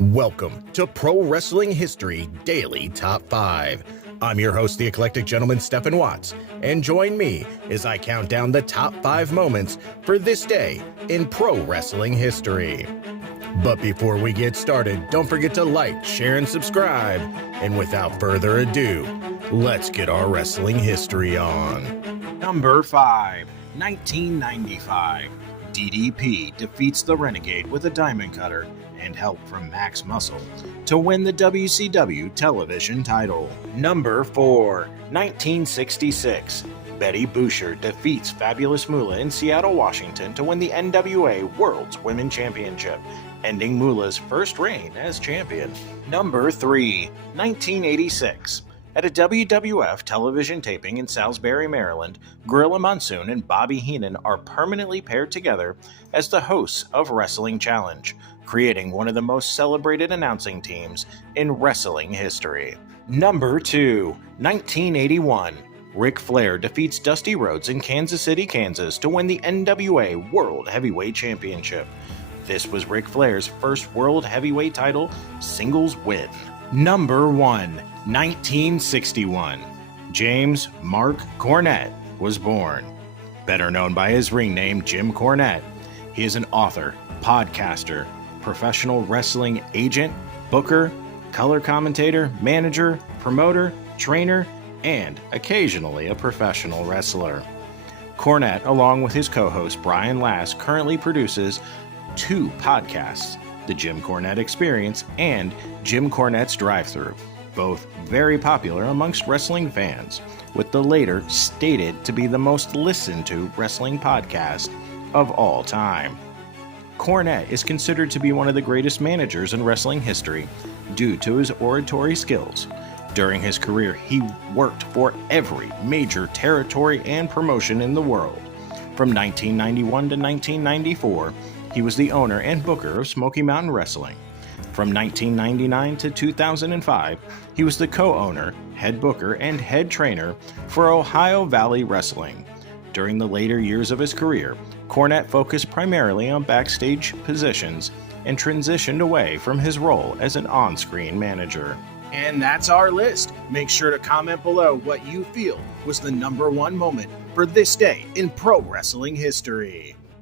Welcome to Pro Wrestling History Daily Top 5. I'm your host, the eclectic gentleman, Stephen Watts, and join me as I count down the top 5 moments for this day in pro wrestling history. But before we get started, don't forget to like, share, and subscribe. And without further ado, let's get our wrestling history on. Number 5, 1995. DDP defeats the Renegade with a diamond cutter and help from Max Muscle to win the WCW television title. Number 4, 1966. Betty Boucher defeats Fabulous Moolah in Seattle, Washington to win the NWA World's Women's Championship, ending Moolah's first reign as champion. Number 3, 1986. At a WWF television taping in Salisbury, Maryland, Gorilla Monsoon and Bobby Heenan are permanently paired together as the hosts of Wrestling Challenge, creating one of the most celebrated announcing teams in wrestling history. Number 2, 1981. Ric Flair defeats Dusty Rhodes in Kansas City, Kansas to win the NWA World Heavyweight Championship. This was Ric Flair's first World Heavyweight title singles win. Number 1, 1961. James Mark Cornette was born. Better known by his ring name Jim Cornette, he is an author, podcaster, professional wrestling agent, booker, color commentator, manager, promoter, trainer, and occasionally a professional wrestler. Cornette, along with his co-host Brian Lass, currently produces 2 podcasts, The Jim Cornette Experience and Jim Cornette's Drive-Thru, both very popular amongst wrestling fans, with the later stated to be the most listened to wrestling podcast of all time. Cornette is considered to be one of the greatest managers in wrestling history due to his oratory skills. During his career, he worked for every major territory and promotion in the world. From 1991 to 1994, he was the owner and booker of Smoky Mountain Wrestling. From 1999 to 2005, he was the co-owner, head booker, and head trainer for Ohio Valley Wrestling. During the later years of his career, Cornette focused primarily on backstage positions and transitioned away from his role as an on-screen manager. And that's our list. Make sure to comment below what you feel was the number 1 moment for this day in pro wrestling history.